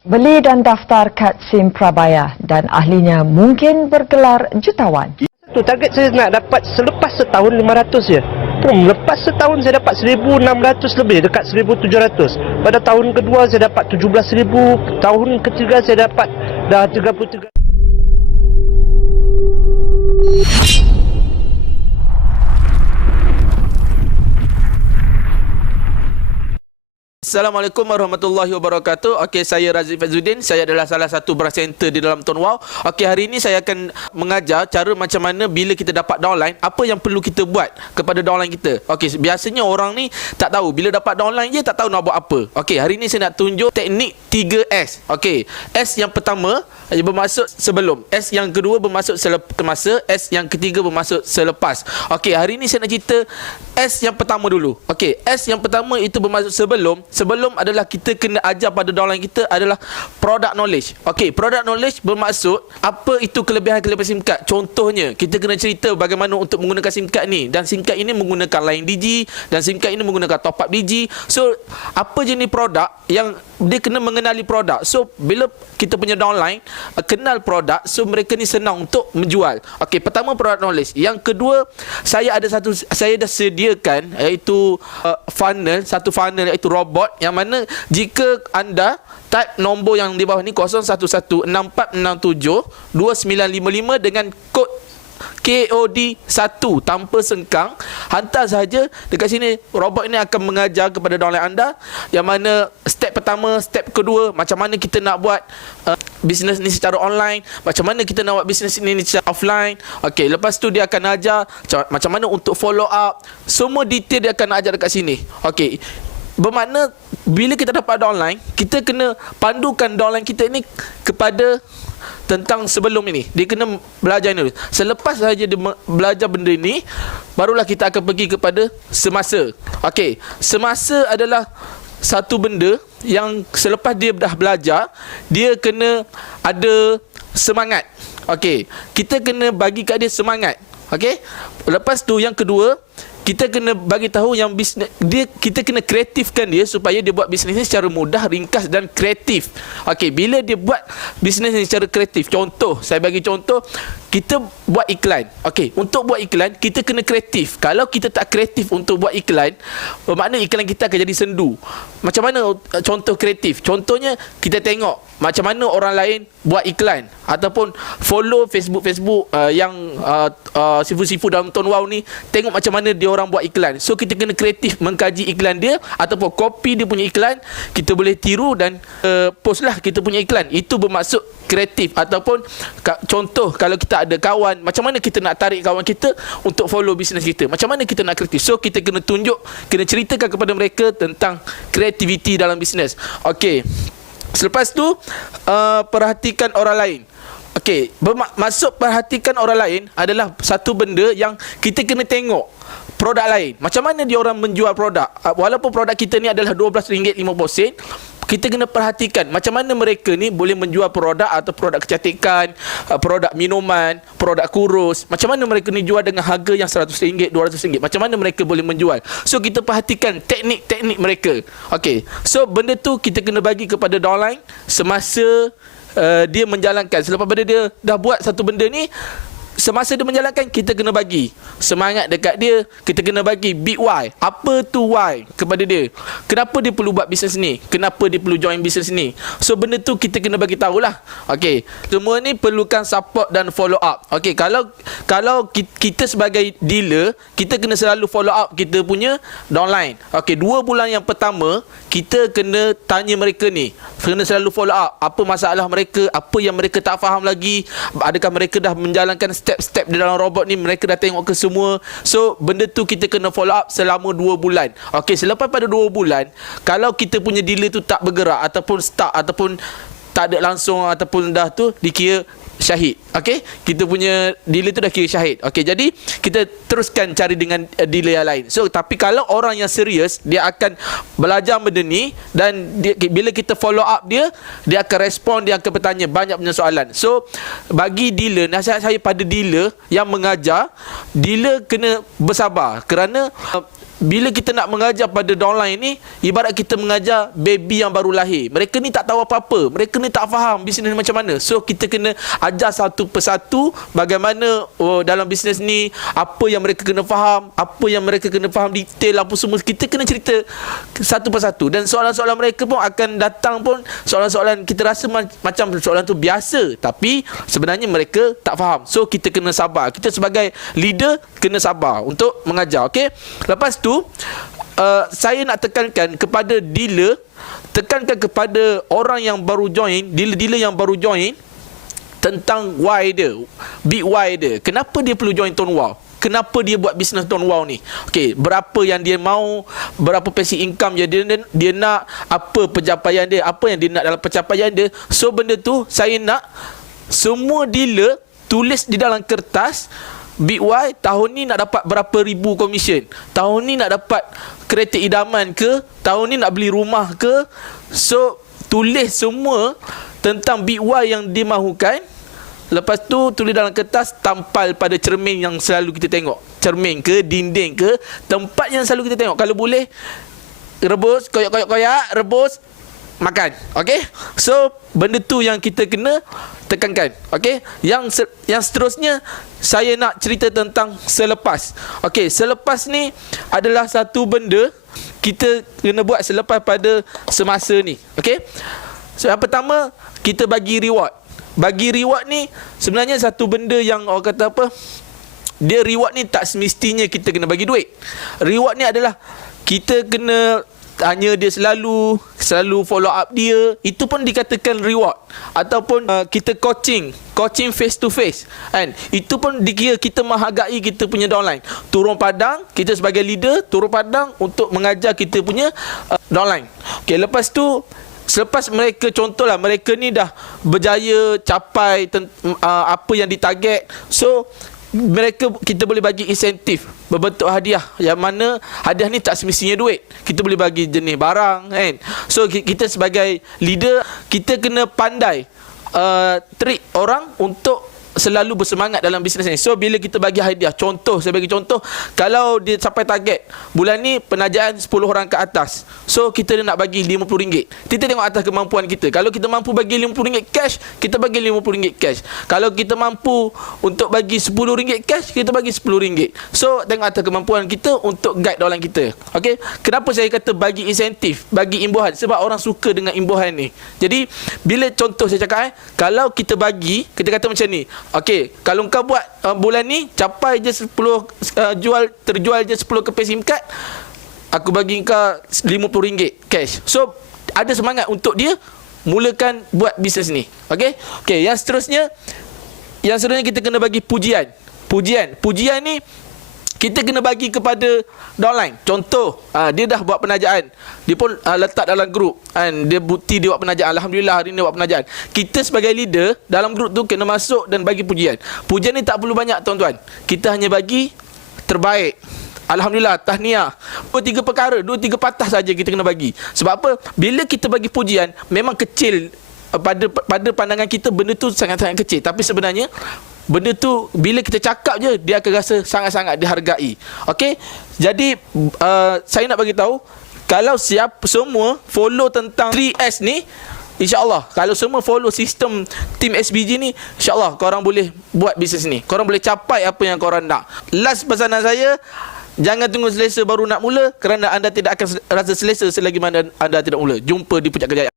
Beli dan daftar kad SIM Prabaya dan ahlinya mungkin bergelar jutawan. Tu target saya nak dapat selepas setahun 500 je. Lepas setahun saya dapat 1,600 lebih, dekat 1,700. Pada tahun kedua saya dapat 17,000. Tahun ketiga saya dapat dah 33. Assalamualaikum warahmatullahi wabarakatuh. Okey, saya Razif Faizuddin. Saya adalah salah satu presenter di dalam Tone Wow. Okey, hari ini saya akan mengajar cara macam mana bila kita dapat downline, apa yang perlu kita buat kepada downline kita. Okey, biasanya orang ni tak tahu, bila dapat downline je tak tahu nak buat apa. Okey, hari ini saya nak tunjuk teknik 3S. Okey, S yang pertama bermaksud sebelum, S yang kedua bermaksud semasa, S yang ketiga bermaksud selepas. Okey, hari ini saya nak cerita S yang pertama dulu. Okey, S yang pertama itu bermaksud sebelum. Sebelum adalah kita kena ajar pada downline kita adalah product knowledge. Okey, product knowledge bermaksud apa itu kelebihan-kelebihan SIM card. Contohnya, kita kena cerita bagaimana untuk menggunakan SIM card ni, dan SIM card ini menggunakan line Digi, dan SIM card ini menggunakan top up Digi. So, apa jenis produk yang dia kena mengenali produk. So, bila kita punya downline kenal produk, so mereka ni senang untuk menjual. Okey, pertama product knowledge. Yang kedua, saya dah sediakan iaitu satu funnel iaitu robot, yang mana jika anda type nombor yang di bawah ni 011646729955 dengan kod KOD 1 tanpa sengkang, hantar saja dekat sini. Robot ini akan mengajar kepada downline anda yang mana step pertama, step kedua, macam mana kita nak buat bisnes ni secara online, macam mana kita nak buat bisnes ni secara offline. Okey, lepas tu dia akan ajar macam mana untuk follow up. Semua detail dia akan ajar dekat sini. Okey, bermakna bila kita dapat downline, kita kena pandukan downline kita ni kepada tentang sebelum ini. Dia kena belajar ni dulu. Selepas saja dia belajar benda ni, barulah kita akan pergi kepada semasa. Okey, semasa adalah satu benda yang selepas dia dah belajar, dia kena ada semangat. Okey, kita kena bagi kat dia semangat. Okey, lepas tu yang kedua, kita kena bagi tahu yang bisnes dia, kita kena kreatifkan dia supaya dia buat bisnes ni secara mudah, ringkas dan kreatif. Okey, bila dia buat bisnes ni secara kreatif, contoh, saya bagi contoh, kita buat iklan. Okey, untuk buat iklan kita kena kreatif. Kalau kita tak kreatif untuk buat iklan, bermakna iklan kita akan jadi sendu. Macam mana contoh kreatif? Contohnya kita tengok macam mana orang lain buat iklan, ataupun follow Facebook yang sifu-sifu dalam Tone Wow ni, tengok macam mana dia orang buat iklan. So kita kena kreatif mengkaji iklan dia, ataupun copy dia punya iklan, kita boleh tiru dan post lah kita punya iklan. Itu bermaksud kreatif. Ataupun contoh, kalau kita ada kawan, macam mana kita nak tarik kawan kita untuk follow bisnes kita, macam mana kita nak kreatif. So kita kena tunjuk, kena ceritakan kepada mereka tentang kreativiti dalam bisnes. Okey, selepas tu perhatikan orang lain. Okey, bermaksud perhatikan orang lain adalah satu benda yang kita kena tengok produk lain. Macam mana dia orang menjual produk. Walaupun produk kita ni adalah RM12.50, kita kena perhatikan macam mana mereka ni boleh menjual produk atau produk kecantikan, produk minuman, produk kurus. Macam mana mereka ni jual dengan harga yang RM100, RM200. Macam mana mereka boleh menjual. So kita perhatikan teknik-teknik mereka. Okey, so benda tu kita kena bagi kepada downline semasa dia menjalankan. Selepas pada dia dah buat satu benda ni, semasa dia menjalankan, kita kena bagi semangat dekat dia. Kita kena bagi big why. Apa tu why kepada dia? Kenapa dia perlu buat bisnes ni? Kenapa dia perlu join bisnes ni? So benda tu kita kena bagi tahulah. Okey, semua ni perlukan support dan follow up. Okey, kalau kita sebagai dealer, kita kena selalu follow up kita punya downline. Okey, 2 bulan yang pertama kita kena tanya mereka ni, kena selalu follow up apa masalah mereka, apa yang mereka tak faham lagi, adakah mereka dah menjalankan step-step di dalam robot ni, mereka dah tengok ke semua. So benda tu kita kena follow up selama 2 bulan. Okey, selepas pada 2 bulan, kalau kita punya dealer tu tak bergerak, ataupun stuck, ataupun tak ada langsung, ataupun dah tu, dikira syahid. Okey, kita punya dealer tu dah kira syahid. Okey, jadi kita teruskan cari dengan dealer yang lain. So tapi kalau orang yang serius, dia akan belajar benda ni, dan bila kita follow up dia akan respon, dia akan bertanya banyak punya soalan. So bagi dealer, nasihat saya pada dealer yang mengajar, dealer kena bersabar, kerana bila kita nak mengajar pada downline ni, ibarat kita mengajar baby yang baru lahir. Mereka ni tak tahu apa-apa. Mereka ni tak faham bisnes macam mana. So, kita kena ajar satu persatu bagaimana dalam bisnes ni, apa yang mereka kena faham, apa yang mereka kena faham detail, apa semua. Kita kena cerita satu persatu. Dan soalan-soalan mereka pun akan datang pun, soalan-soalan kita rasa macam soalan tu biasa. Tapi sebenarnya mereka tak faham. So, kita kena sabar. Kita sebagai leader, kena sabar untuk mengajar. Okay? Lepas tu, saya nak tekankan kepada dealer, tekankan kepada orang yang baru join, dealer-dealer yang baru join, tentang why dia, big why dia. Kenapa dia perlu join Tone Wow? Kenapa dia buat bisnes Tone Wow ni? Okey, berapa yang dia mau, berapa passive income dia nak, apa pencapaian dia, apa yang dia nak dalam pencapaian dia. So, benda tu saya nak semua dealer tulis di dalam kertas, Big Y tahun ni nak dapat berapa ribu komisen, tahun ni nak dapat kereta idaman ke, tahun ni nak beli rumah ke. So, tulis semua tentang Big Y yang dimahukan. Lepas tu tulis dalam kertas, tampal pada cermin yang selalu kita tengok. Cermin ke, dinding ke, tempat yang selalu kita tengok. Kalau boleh, rebus, koyak-koyak, rebus, makan. Okey? So, benda tu yang kita kena tekankan. Okey? Yang seterusnya, saya nak cerita tentang selepas. Okey, selepas ni adalah satu benda kita kena buat selepas pada semasa ni. Okey? So, yang pertama, kita bagi reward. Bagi reward ni sebenarnya satu benda yang orang kata apa? Dia reward ni tak semestinya kita kena bagi duit. Reward ni adalah kita kena tanya dia selalu follow up dia. Itu pun dikatakan reward. Ataupun kita coaching face to face, kan? Itu pun dikira kita menghargai kita punya downline. Turun padang, kita sebagai leader turun padang untuk mengajar kita punya downline. Okey, lepas tu, selepas mereka, contohlah mereka ni dah berjaya capai apa yang ditarget, so kita boleh bagi insentif berbentuk hadiah, yang mana hadiah ni tak semestinya duit. Kita boleh bagi jenis barang, kan? So kita sebagai leader, kita kena pandai treat orang untuk selalu bersemangat dalam bisnes ni. So, bila kita bagi hadiah, saya bagi contoh, kalau dia capai target bulan ni penajaan 10 orang ke atas, so kita nak bagi RM50. Kita tengok atas kemampuan kita. Kalau kita mampu bagi RM50 cash, kita bagi RM50 cash. Kalau kita mampu untuk bagi RM10 cash, kita bagi RM10. So, tengok atas kemampuan kita untuk guide downline kita. Okey? Kenapa saya kata bagi insentif, bagi imbuhan? Sebab orang suka dengan imbuhan ni. Jadi, bila contoh saya cakap, kalau kita bagi, kita kata macam ni, okey, kalau kau buat bulan ni capai je 10 terjual je 10 keping SIM card, aku bagi kau RM50 cash. So, ada semangat untuk dia mulakan buat bisnes ni. Okey? Okey, yang seterusnya kita kena bagi pujian. Pujian ni kita kena bagi kepada downline. Contoh, dia dah buat penajaan, dia pun letak dalam grup, kan? Dia bukti dia buat penajaan. Alhamdulillah, hari ni buat penajaan. Kita sebagai leader dalam grup tu kena masuk dan bagi pujian. Pujian ni tak perlu banyak, tuan-tuan. Kita hanya bagi terbaik. Alhamdulillah, tahniah. 2-3 perkara, 2-3 patah saja kita kena bagi. Sebab apa? Bila kita bagi pujian, memang kecil pada pandangan kita, benda tu sangat-sangat kecil. Tapi sebenarnya benda tu bila kita cakap je, dia akan rasa sangat-sangat dihargai. Okey? Jadi saya nak bagi tahu, kalau semua follow tentang 3S ni, InsyaAllah, kalau semua follow sistem tim SBG ni, InsyaAllah korang boleh buat bisnes ni. Korang boleh capai apa yang korang nak. Last pesanan saya, jangan tunggu selesa baru nak mula, kerana anda tidak akan rasa selesa selagi mana anda tidak mula. Jumpa di Puncak Kejayaan.